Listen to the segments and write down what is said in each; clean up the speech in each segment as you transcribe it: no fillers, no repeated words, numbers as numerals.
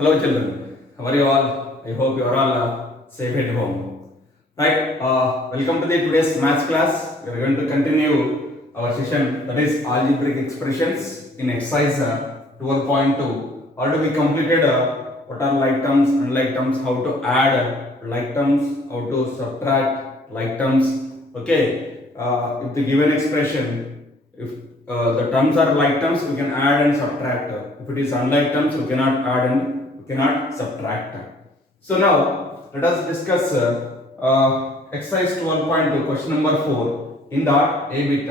Hello, children. How are you all? I hope you are all safe at home. Right. Welcome to the today's maths class. We are going to continue our session, that is algebraic expressions in exercise 12.2. Already we completed what are like terms, unlike terms, how to add like terms, how to subtract like terms. Okay. If the given expression, if the terms are like terms, we can add and subtract. If it is unlike terms, we cannot add and we cannot subtract. So now let us discuss exercise 12.2, question number 4. In that a bit,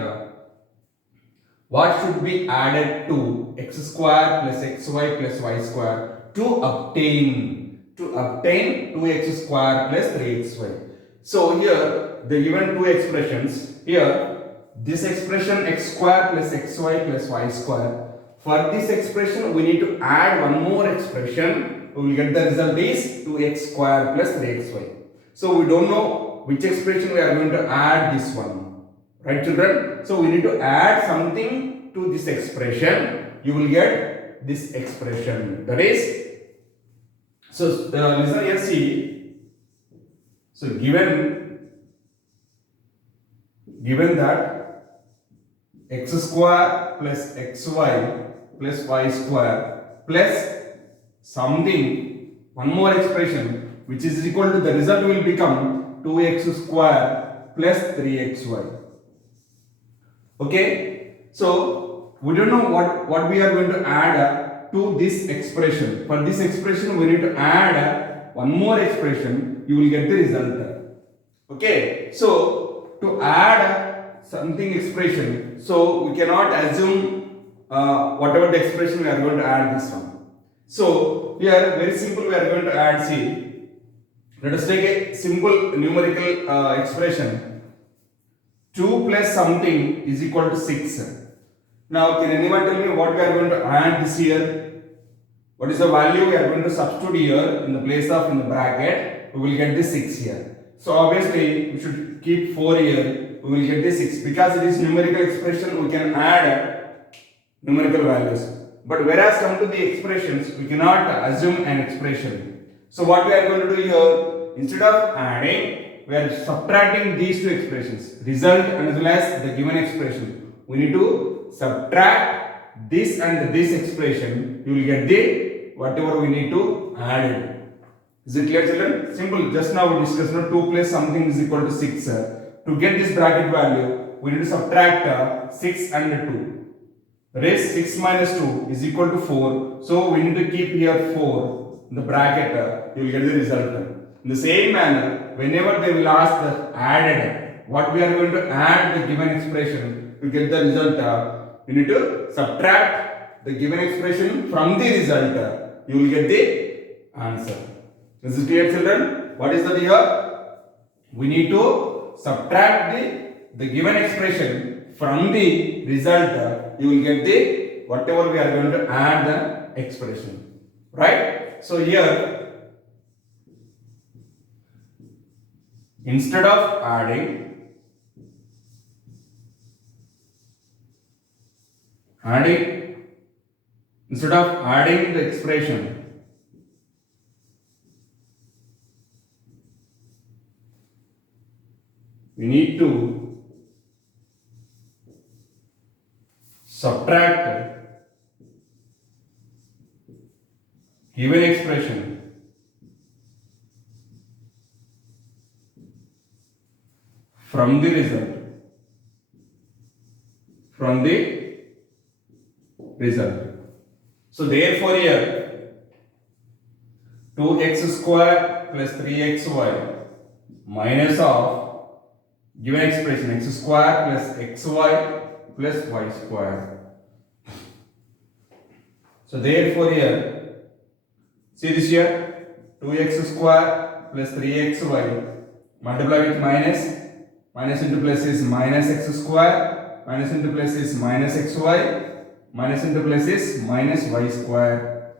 what should be added to x square plus xy plus y square to obtain 2x square plus 3xy. So here the given two expressions. Here this expression x square plus xy plus y square. For this expression we need to add one more expression. We will get the result is 2x square plus 3xy. So we don't know which expression we are going to add this one. Right, children? So we need to add something to this expression. You will get this expression. That is, so listen here, see. So given that x square plus xy plus y square plus something, one more expression which is equal to, the result will become 2x square plus 3xy. Okay, so we don't know what we are going to add to this expression. For this expression, we need to add one more expression. You will get the result. Okay, so to add something expression, so we cannot assume whatever the expression we are going to add this one. So here, very simple, we are going to add. See, let us take a simple numerical expression. 2 plus something is equal to 6. Now, can anyone tell me what we are going to add this here? What is the value we are going to substitute here in the place of in the bracket? We will get the 6 here. So, obviously, we should keep 4 here. We will get the 6. Because it is numerical expression, we can add numerical values. But whereas come to the expressions, we cannot assume an expression. So, what we are going to do here, instead of adding, we are subtracting these two expressions, result and as well as the given expression. We need to subtract this and this expression. You will get the whatever we need to add it. Is it clear, children? Simple. Just now we discussed 2 plus something is equal to 6. To get this bracket value, we need to subtract 6 and 2. That is 6 minus 2 is equal to 4. So we need to keep here 4 in the bracket. You will get the result. In the same manner, whenever they will ask the added, what we are going to add the given expression to get the result, you need to subtract the given expression from the result. You will get the answer. This is clear, children? What is that here? We need to subtract the given expression from the result. You will get the whatever we are going to add the expression. Right? So here, instead of adding the expression, we need to subtract given expression from the result. So therefore here 2x square plus 3xy minus of given expression x square plus xy plus y square. So therefore here, see this here, 2x square plus 3xy multiply with minus into plus is minus x square, minus into plus is minus xy, minus into plus is minus y square.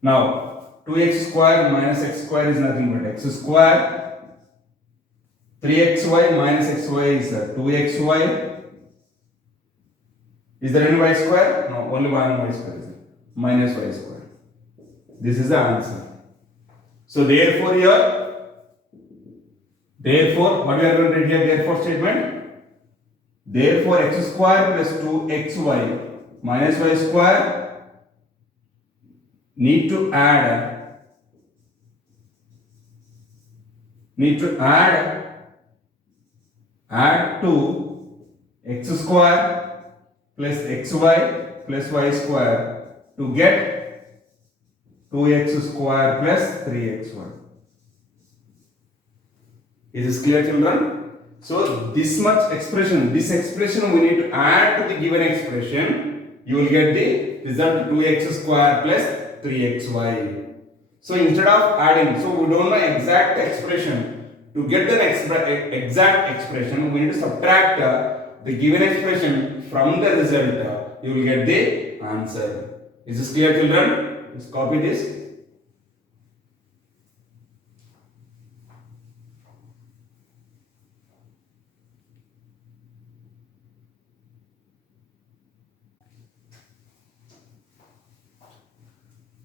Now 2x square minus x square is nothing but x square 3xy minus xy is 2xy Is there any y square? No, only one y square is there. Minus y square. This is the answer. So therefore what we are going to write here, therefore statement? Therefore x square plus 2xy minus y square need to add to x square plus xy plus y square to get 2x square plus 3xy. Is this clear, children? So this much expression, this expression we need to add to the given expression. You will get the result 2x square plus 3xy. So instead of adding, so we don't know exact expression. To get the exact expression, we need to subtract the given expression from the result. You will get the answer. Is this clear, children? Let's copy this.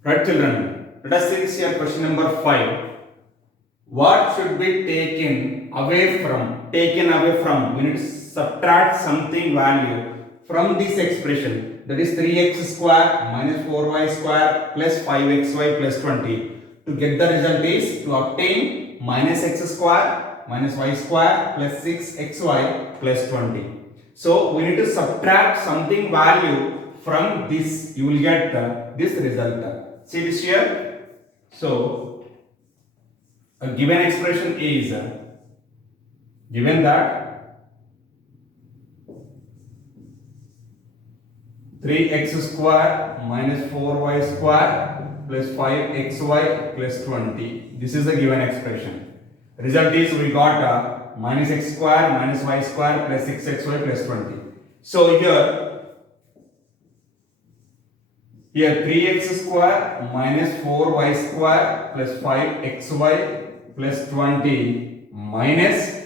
Right, children, let us see this here, question number 5. What should be taken away from? We need to subtract something value from this expression. That is 3x square minus 4y square plus 5xy plus 20. To get the result is to obtain minus x square minus y square plus 6xy plus 20. So we need to subtract something value from this. You will get this result. See this here. So a given expression is given that 3x square minus 4y square plus 5xy plus 20. This is the given expression. Result is we got minus x square minus y square plus 6xy plus 20. So here 3x square minus 4y square plus 5xy plus 20 minus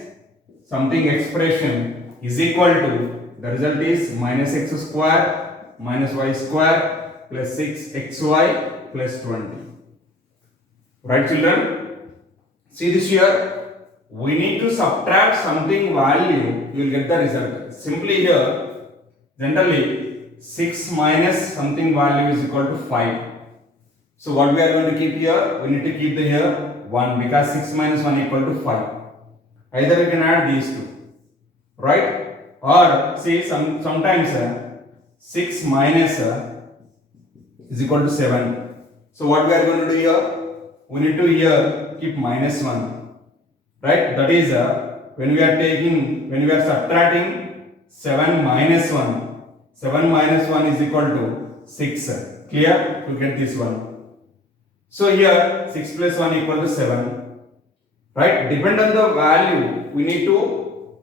something expression is equal to, the result is minus x square minus y square plus 6xy plus 20. Right, children? See this here. We need to subtract something value, you will get the result. Simply here, generally 6 minus something value is equal to 5. So what we are going to keep here? We need to keep the here 1 because 6 minus 1 equal to 5. Either we can add these two, right? Or see sometimes 6 minus is equal to 7. So what we are going to do here? We need to here keep minus 1, right? That is when we are subtracting 7 minus 1. 7 minus 1 is equal to 6. Clear? To get this one. So here 6 plus 1 equal to 7. Right? Depend on the value. We need to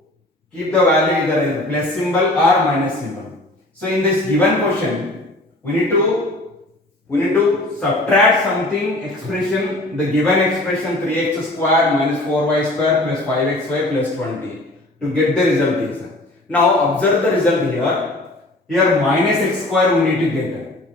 keep the value either plus symbol or minus symbol. So in this given question, we need to subtract something expression, the given expression 3x square minus 4y square plus 5xy plus 20 to get the result is. Now observe the result here. Here minus x square we need to get.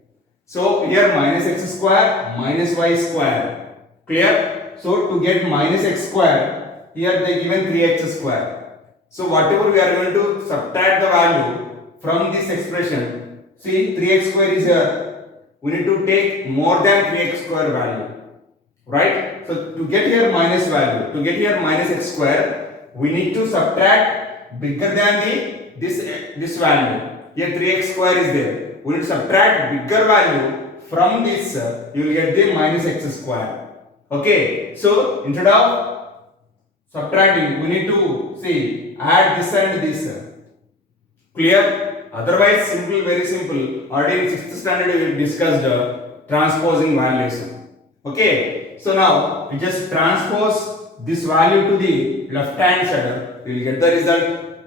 So here minus x square minus y square. Clear? So to get minus x square, here they given 3x square. So whatever we are going to subtract the value from this expression. See 3x square is here. We need to take more than 3x square value. Right? So to get here minus value, to get here minus x square, we need to subtract bigger than this value. Here 3x square is there. We will subtract bigger value from this. You will get the minus x square. Okay. So instead of subtracting, we need to see add this and this. Clear? Otherwise, simple, very simple. Already in 6th standard we discussed transposing values. Okay. So now we just transpose this value to the left hand side. We will get the result.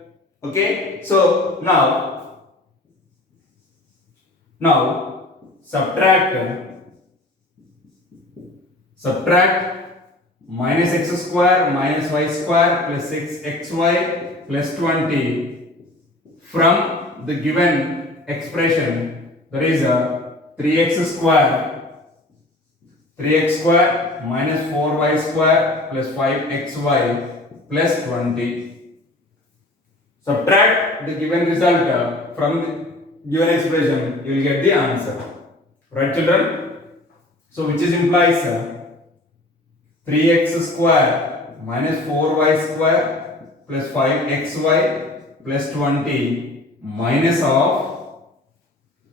Okay. So now subtract minus x square minus y square plus 6xy plus 20 from the given expression, that is 3x square minus 4y square plus 5xy plus 20. Subtract the given result from the given expression, you will get the answer. Right, children? So which is implies 3x square minus 4y square plus 5xy plus 20 minus of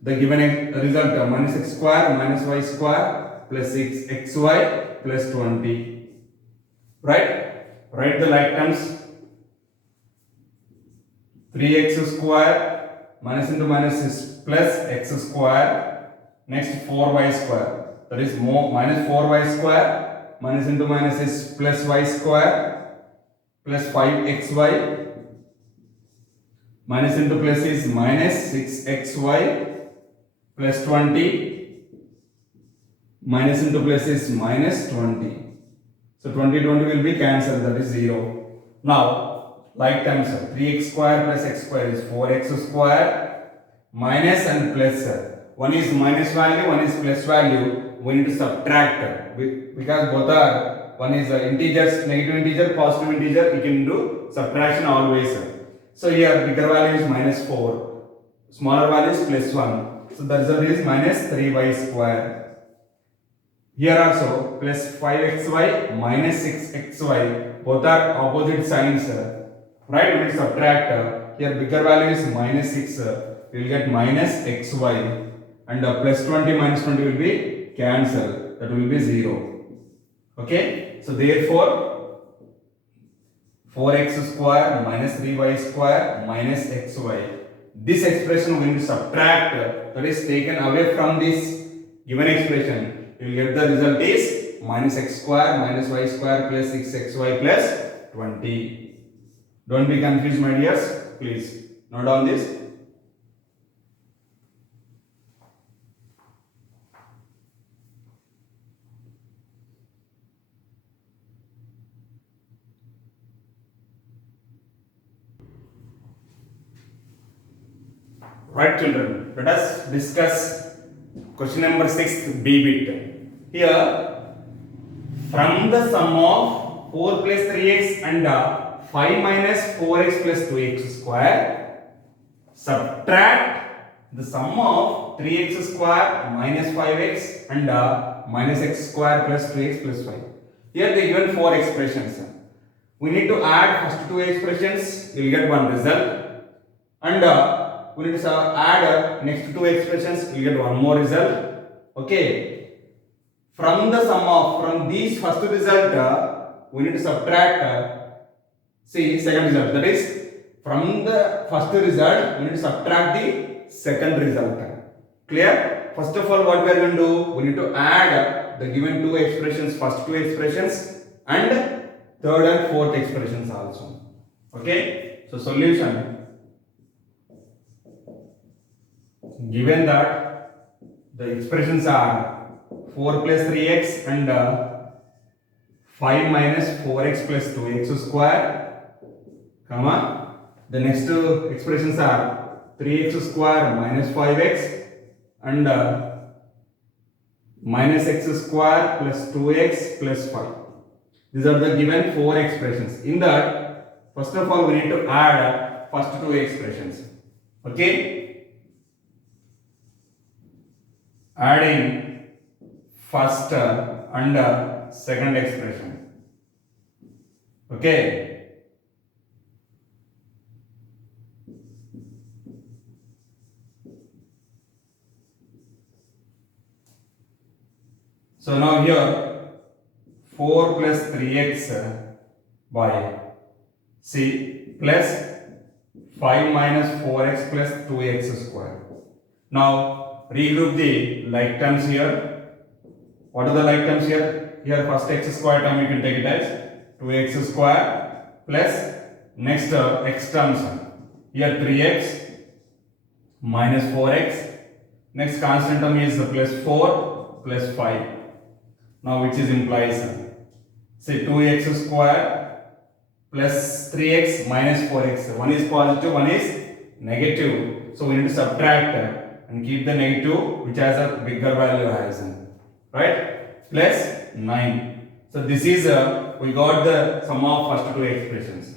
the given result minus x square minus y square plus 6xy plus 20. Right? Write the like terms. 3x square minus into minus is plus x square. Next 4y square. That is more minus 4y square minus into minus is plus y square plus 5xy minus into plus is minus 6xy plus 20 minus into plus is minus 20. So 20 will be cancelled, that is 0. Now like terms 3x square plus x square is 4x square minus and plus. One is minus value, one is plus value. We need to subtract because both are, one is integers, negative integer, positive integer. You can do subtraction always. So here bigger value is minus 4, smaller value is plus 1. So the result is minus 3y square. Here also plus 5xy minus 6xy. Both are opposite signs. Right? We need to subtract. Here bigger value is minus 6. We will get minus xy. And plus 20 minus 20 will be cancelled. That will be 0. Okay? So therefore 4x square minus 3y square minus xy. This expression we need to subtract, that is taken away from this given expression. You will get the result is minus x square minus y square plus 6xy plus 20. Don't be confused, my dears. Please note down this. Right, children, let us discuss question number 6, B bit. Here, from the sum of 4 plus 3x and 5 minus 4x plus 2x square, subtract the sum of 3x square minus 5x and minus x square plus 2x plus 5. Here they given 4 expressions. We need to add first 2 expressions, you will get one result. And we need to add next 2 expressions, we will get one more result. Okay. From the sum of, from these first result, we need to subtract, see second result. That is, from the first result, we need to subtract the second result. Clear? First of all, what we are going to do, we need to add the given 2 expressions, first 2 expressions, and third and fourth expressions also. Okay? So solution. Given that the expressions are 4 plus 3x and 5 minus 4x plus 2x square, comma, the next 2 expressions are 3x square minus 5x and minus x square plus 2x plus 5. These are the given 4 expressions. In that, first of all, we need to add first 2 expressions. Okay? Adding first and second expression. Okay. So now here 4 plus 3x by C plus 5 minus 4x plus 2x square. Now regroup the like terms here. What are the like terms here? Here first x square term you can take it as 2x square plus next x terms. Here 3x minus 4x. Next constant term is plus 4 plus 5. Now which is implies say 2x square plus 3x minus 4x. One is positive, one is negative. So we need to subtract and keep the negative which has a bigger value as right, plus 9. So this is we got the sum of first two expressions.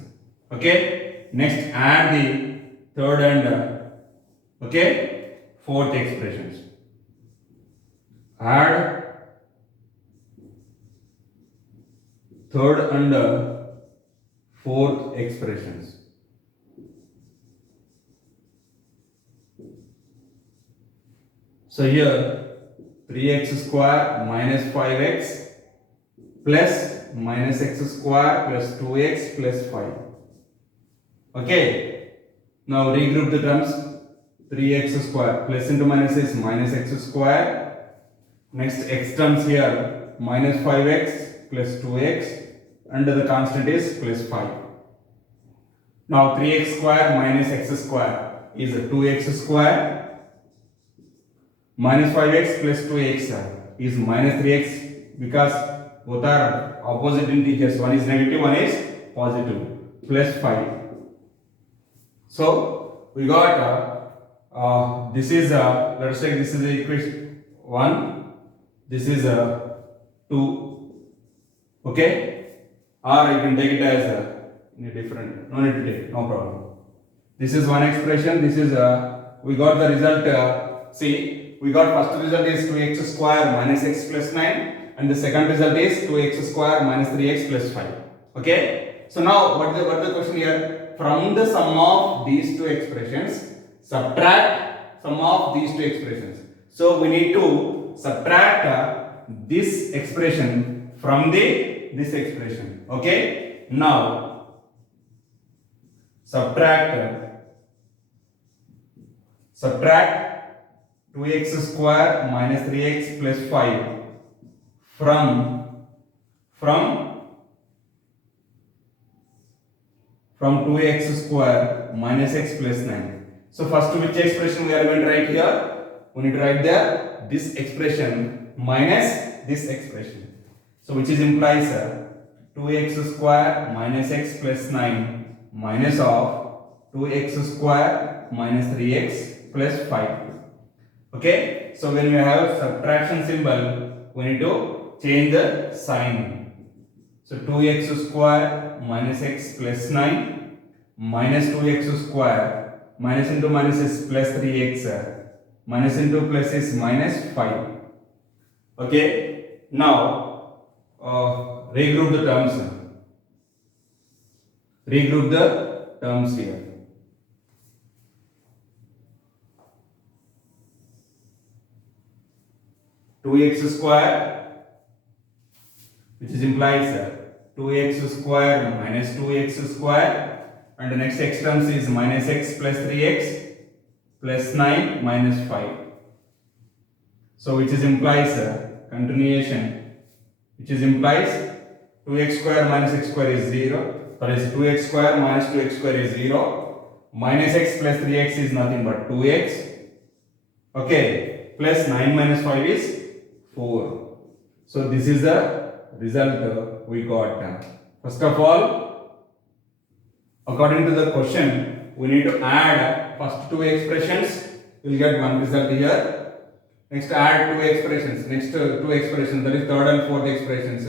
Okay, next add the third and okay, fourth expressions. Add third and fourth expressions. So here 3x square minus 5x plus minus x square plus 2x plus 5. Okay, now regroup the terms. 3x square plus into minus is minus x square. Next x terms here minus 5x plus 2x and the constant is plus 5. Now 3x square minus x square is 2x square. Minus 5x plus 2x is minus 3x because both are opposite integers. One is negative, one is positive. Plus 5. So we got this is let us take this is the equation 1. This is 2. Okay, or you can take it as in a different. No need to take. No problem. This is one expression. This is we got the result. See. We got first result is 2x square minus x plus 9 and the second result is 2x square minus 3x plus 5. Okay. So now what is the question here? From the sum of these two expressions, subtract sum of these two expressions. So we need to subtract this expression from this expression. Okay. Now subtract 2x square minus 3x plus 5 from 2x square minus x plus 9. So first which expression we are going to write here? We need to write there this expression minus this expression. So which is implies 2x square minus x plus 9 minus of 2x square minus 3x plus 5. Okay, so when we have subtraction symbol, we need to change the sign. So 2x square minus x plus 9 minus 2x square minus into minus is plus 3x minus into plus is minus 5. Okay, now regroup the terms. Regroup the terms here. 2x square, which is implies 2x square minus 2x square, and the next x terms is minus x plus 3x plus 9 minus 5. So which is implies continuation, which is implies 2x square minus x square is 0. That is 2x square minus 2x square is 0. Minus x plus 3x is nothing but 2x. Okay, plus 9 minus 5 is 4. So this is the result we got. First of all, according to the question, we need to add first two expressions. You will get one result here. Next, add two expressions. Next two expressions, that is third and fourth expressions.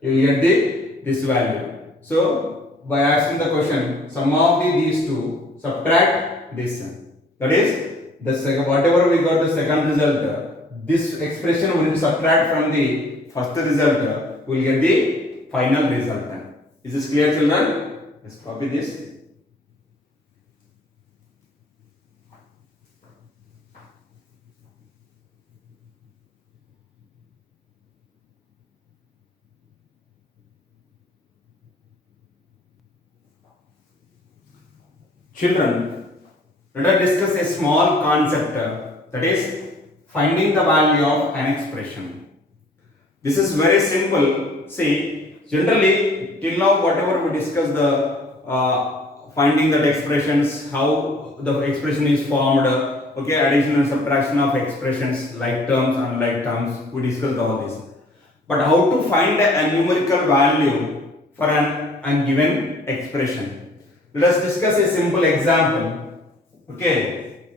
You will get this value. So by asking the question, sum of these two, subtract this. That is the second, whatever we got the second result. This expression we need to subtract from the first result, we will get the final result. Is this clear, children? Let's copy this. Children, let us discuss a small concept, that is finding the value of an expression. This is very simple. See, generally till now whatever we discussed the finding that expressions, how the expression is formed, okay, addition and subtraction of expressions, like terms, unlike terms, we discussed all this. But how to find a numerical value for a given expression? Let us discuss a simple example. Okay,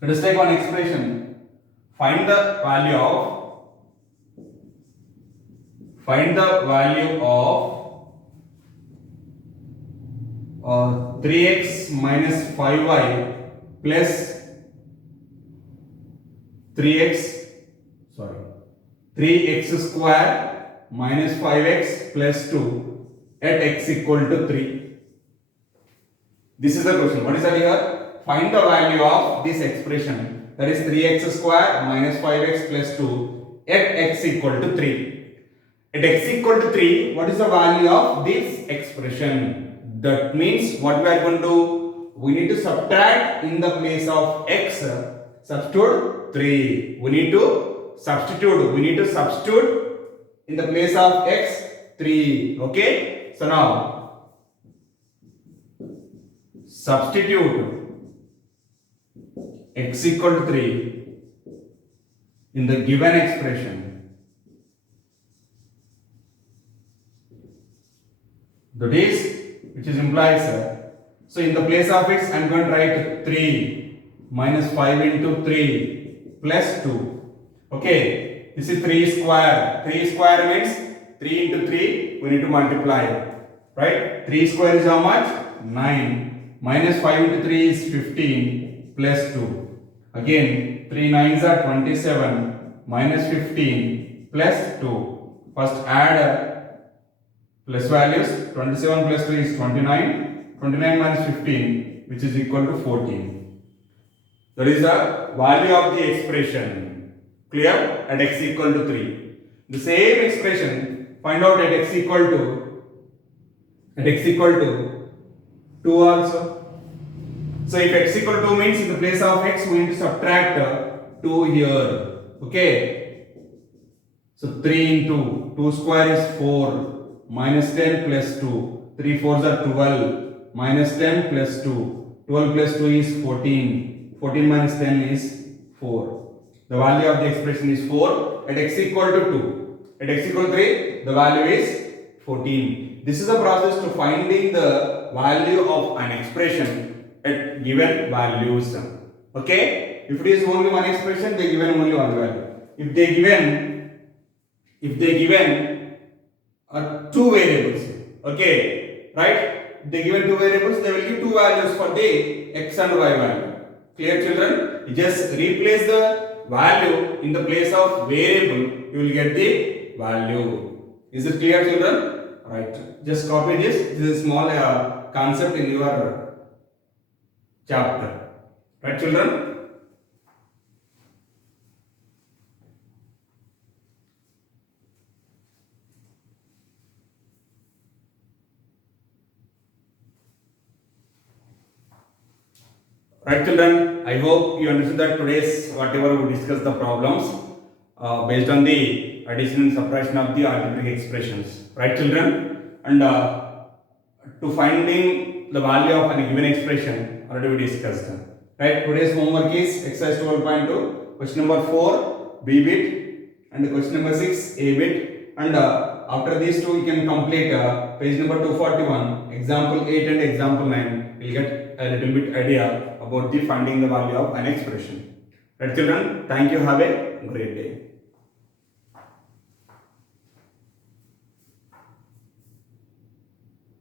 let us take one expression. Find the value of 3x minus 5y plus 3x square minus 5x plus 2 at x equal to 3. This is the question. What is that here? Find the value of this expression, that is 3x square minus 5x plus 2 at x equal to 3. At x equal to 3, what is the value of this expression? That means what we are going to do? We need to subtract in the place of x, substitute 3. We need to substitute in the place of x 3. Okay? So now substitute x equal to 3 in the given expression. That is, which is implies, so in the place of x I am going to write 3 minus 5 into 3 plus 2. Okay, this is 3 square. 3 square means 3 into 3 we need to multiply, right? 3 square is how much? 9. Minus 5 into 3 is 15 plus 2. Again 3 9s are 27 minus 15 plus 2. First add plus values. 27 plus 3 is 29. 29 minus 15, which is equal to 14. That is the value of the expression. Clear? At x equal to 3. The same expression, find out at x equal to 2 also. So if x equal to 2 means in the place of x we need to subtract 2 here. Okay. So 3 into 2 square is 4. Minus 10 plus 2. 3 4s are 12. Minus 10 plus 2. 12 plus 2 is 14. 14 minus 10 is 4. The value of the expression is 4 at x equal to 2. At x equal to 3, the value is 14. This is the process to finding the value of an expression at given values. Okay? If it is only one expression, they given only one value. If they given two variables, okay, right? They given two variables, they will give two values for the x and y value. Clear, children? You just replace the value in the place of variable, you will get the value. Is it clear, children? Right. Just copy this. This is a small concept in your chapter. Right, children? Right, children, I hope you understood that today's whatever we discussed the problems based on the addition and subtraction of the algebraic expressions. Right, children? And to finding the value of a given expression already we discussed. Right, today's homework is exercise 12.2, question number 4 B bit and question number 6 A bit, and after these two you can complete page number 241, example 8 and example 9. You'll get a little bit idea about the finding the value of an expression. Right, children? Thank you. Have a great day.